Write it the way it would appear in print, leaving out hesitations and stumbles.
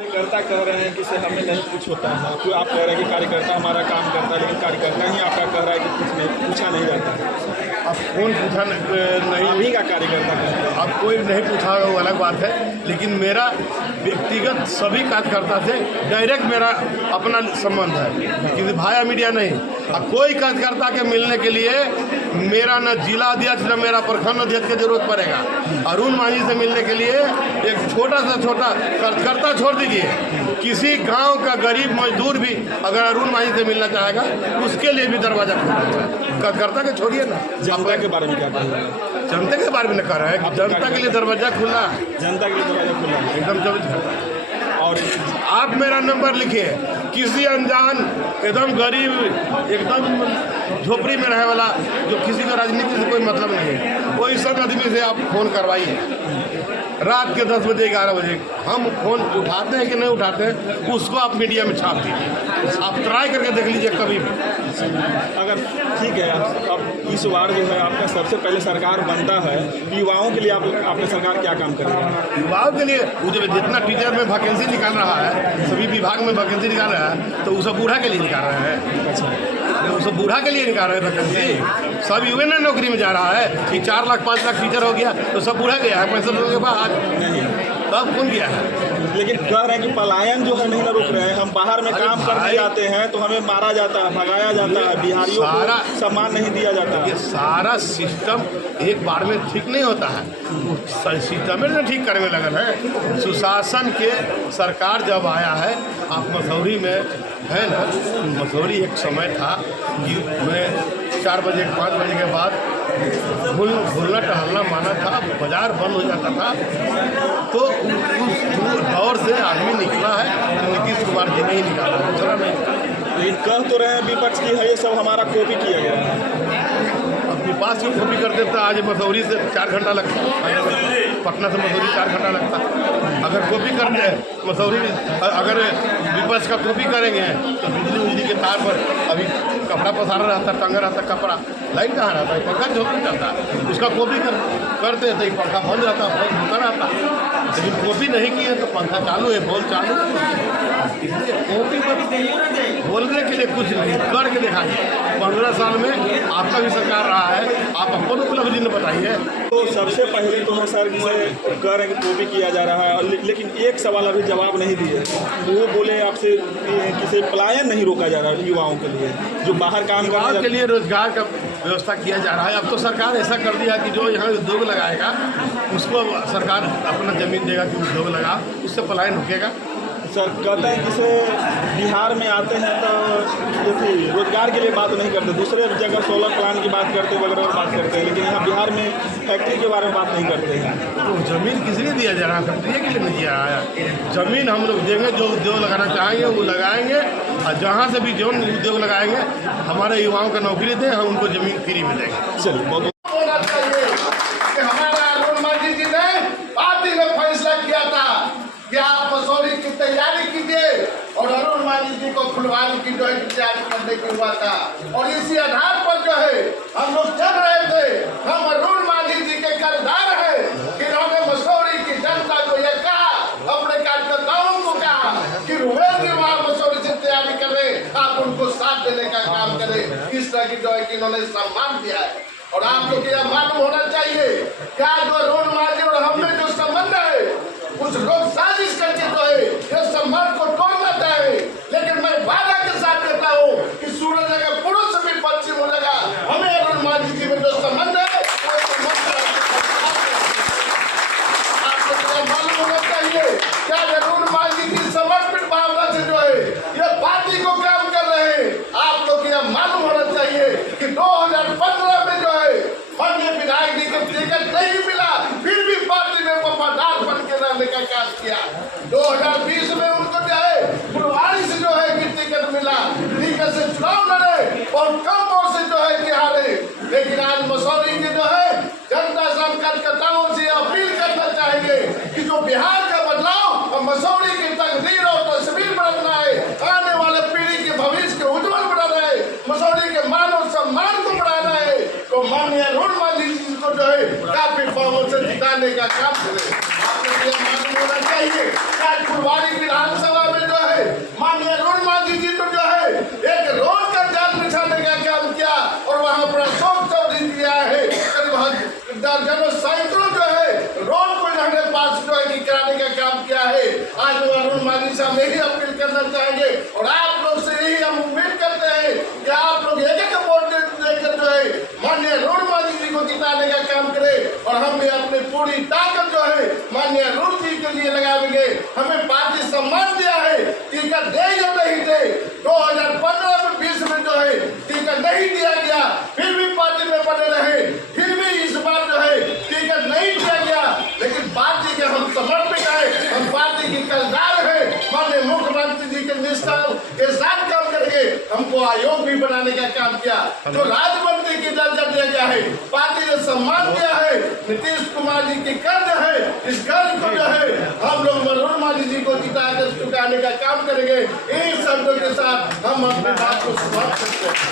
कार्यकर्ता कह रहे हैं कि से हमें नहीं कुछ होता है, तो आप कह रहे हैं कि कार्यकर्ता हमारा काम करता है, लेकिन कार्यकर्ता ही आपका कह रहा है कि कुछ नहीं पूछा नहीं जाता है। अब कौन पूछा नहीं, अभी का कार्यकर्ता कहते हैं। अब कोई नहीं पूछा वो अलग बात है, लेकिन मेरा व्यक्तिगत सभी कार्यकर्ता से डायरेक्ट मेरा अपना संबंध है, किसी भाया मीडिया नहीं। अब कोई कार्यकर्ता के मिलने के लिए मेरा न जिला अध्यक्ष न मेरा प्रखंड अध्यक्ष की जरूरत पड़ेगा। अरुण मांझी से मिलने के लिए एक छोटा सा छोटा कार्यकर्ता छोड़ दीजिए, किसी गांव का गरीब मजदूर भी अगर अरुण मांझी से मिलना चाहेगा उसके लिए भी दरवाजा खुला है। कार्यकर्ता के छोड़िए ना, जनता के बारे में क्या कह रहे हैं? जनता के बारे में न कर रहा है, जनता के लिए दरवाजा खुला है, जनता के लिए दरवाजा खुला है एकदम 24 घंटा। और आप मेरा नंबर लिखिए, किसी अनजान एकदम गरीब एकदम झोपड़ी में रहने वाला जो किसी का राजनीति से कोई मतलब नहीं है, कोई सब आदमी से आप फोन करवाइए रात के 10 बजे 11 बजे। हम फोन उठाते हैं कि नहीं उठाते हैं उसको आप मीडिया में छाप दीजिए, आप ट्राई करके देख लीजिए कभी भी। अगर ठीक है, अब इस बार जो है आपका सबसे पहले सरकार बनता है, युवाओं के लिए आपने सरकार क्या काम करेगा? युवाओं के लिए वो जो जितना टीचर में वैकेंसी निकाल रहा है, सभी विभाग में वैकेंसी निकाल रहा है, तो वो सब बूढ़ा के लिए निकाल रहे हैं। अच्छा, वो सब बूढ़ा के लिए निकाल रहे हैं वैकेंसी। सब युवा ना नौकरी में जा रहा है कि 4 लाख 5 लाख टीचर हो गया तो सब बूढ़ा गया है, 65 लोगों के बाद नहीं, तब कौन गया है। लेकिन कह रहे हैं कि पलायन जो है नहीं ना रुक रहे हैं, हम बाहर में काम करने जाते हैं तो हमें मारा जाता है, भगाया जाता है, बिहारियों को सम्मान नहीं दिया जाता। ये सारा सिस्टम एक बार में ठीक नहीं होता है, सिस्टम में ठीक करने में लगन है। सुशासन के सरकार जब आया है, आप मसौरी में है ना, मसौरी एक समय था कि मैं 4 बजे 5 बजे के बाद घूमना टहलना माना था, बाजार बंद हो जाता था, तो उस दौर से आदमी निकला है। नीतीश कुमार जी नहीं निकाला, दूसरा नहीं। लेकिन कह तो रहे हैं विपक्ष की है ये सब हमारा कॉपी किया गया है। अब विपक्ष को कॉपी कर देता, आज मसौरी से 4 घंटा लगता, पटना से मसौरी 4 घंटा लगता। अगर कॉपी कर दे मसौरी, अगर विपक्ष का कॉपी करेंगे तो बिजली के तार पर अभी कपड़ा पसारा रहता, टंगा रहता कपड़ा, लाइट कहाँ रहता है, पंखा झोंक नहीं चलता। उसका कॉपी करते तो पंखा बंद रहता, बहुत धोखा रहता। लेकिन कॉपी नहीं किए तो पंखा चालू है, बॉल चालू है। इसलिए कॉपी पर बोलने के लिए कुछ नहीं, करके दिखाइए। 15 साल में आपका भी सरकार रहा है, आप हमको तो उपलब्धि न बताइए। तो सबसे पहले तो है सर, जिसे कह रहे हैं कि कॉपी किया जा रहा है, लेकिन एक सवाल अभी जवाब नहीं दिए। वो बोले आपसे किसी पलायन नहीं रोका जा रहा है युवाओं के लिए, जो बाहर काम युवाओं के लिए रोजगार का व्यवस्था किया जा रहा है। अब तो सरकार ऐसा कर दिया कि जो यहाँ उद्योग लगाएगा उसको सरकार अपना जमीन देगा कि उद्योग लगा, उससे पलायन रुकेगा। सर कहते हैं कि बिहार में आते हैं तो जैसे रोजगार के लिए बात नहीं करते, दूसरे जगह सोलर प्लांट की बात करते वगैरह बात करते हैं, लेकिन यहाँ बिहार में फैक्ट्री के बारे में बात नहीं करते हैं। तो जमीन किस लिए दिया जा रहा है? फैक्ट्री के लिए नहीं दिया है। जमीन हम लोग देंगे, जो उद्योग लगाना चाहेंगे वो लगाएंगे, और जहाँ से भी जो उद्योग लगाएंगे हमारे युवाओं का नौकरी दें, हम उनको जमीन फ्री में देंगे। चलिए, बहुत कि आप मसौरी की तैयारी कीजिए और अरुण मांझी जी को फुलवारी की जो है तैयारी करने की हुआ था, और इसी आधार पर जो है हम लोग चल रहे थे। हम अरुण मांझी जी के कर्जदार हैं कि इन्होंने मसौरी की जनता को यह कहा, अपने कार्यकर्ताओं को कहा कि रुबेल जी वहाँ मसौरी से तैयारी करें, आप उनको साथ देने का काम करें। इस तरह की जो है कि इन्होंने सम्मान दिया है। और आप लोग यह मालूम होना चाहिए क्या जो अरुण मांझी और हमें जो संबंध है, कुछ लोग साजिश करके जो है ये संबंध को तोड़ना चाहे, लेकिन मैं वादा के साथ कहता हूँ कि सूरज अगर पूर्व से भी पश्चिम हो जाएगा, हमें अरुण मांझी जी में जो संबंध है वो संबंध आपको मालूम होना चाहिए। क्या अरुण मांझी की समर्पित भावना से जो है ये पार्टी को काम कर रहे हैं। आप लोग यह मालूम होना चाहिए कि 2015 में जो है माननीय विधायक जी को टिकट नहीं मिला, फिर भी पार्टी में वफादार बन के रहने का काम किया। 2020 में उनको जो है फुलवारी से जो है कि टिकट मिला, टिकट से चुनाव लड़े और कम वोट से जो है कि हारे। लेकिन आज मसौरी के जो है जनता सब कार्यकर्ताओं से अपील करना चाहेंगे कि जो बिहार का बदलाव और मसौरी की तकदीर और तस्वीर बदलना है, आने वाले पीढ़ी के भविष्य के उज्जवल बनाना है, मसौरी के मान और सम्मान को बढ़ाना है, तो माननीय अरुण मांझी जी को जो है काफी फॉर्मों से जिताने का काम करें। आपको ये मालूम होना चाहिए फुलवारी विधान आज अरुण मांझी साहब यही अपील करना चाहेंगे और आप लोग से यही हम उम्मीद करते हैं कि आप लोग एक एक वोट देकर जो है माननीय अरुण मांझी जी को जिताने का काम करें और हम भी अपनी पूरी ताकत जो है माननीय अरुण जी के लिए लगाएंगे। हमें पार्टी सम्मान दिया है, टिकट दे या नहीं दे, 2015 में 20 में जो है टिकट नहीं दिया गया, फिर भी पार्टी में बने रहे, फिर भी इस बार जो है टिकट नहीं दिया गया, लेकिन पार्टी के हम समर्पित है, हम पार्टी की कर्जदार है। माननीय मुख्यमंत्री जी के निष्ठा के साथ काम करेंगे। हमको आयोग भी बनाने का काम किया, जो राज्य मंत्री की दर्जा दिया गया है, पार्टी ने सम्मान दिया है, नीतीश कुमार जी की कर्ज है, इस कर्ज को जो है हम लोग अरुण मांझी जी को जिताकर चुकाने का काम करेंगे। इन शब्दों के साथ हम अपनी बात को समाप्त करते हैं।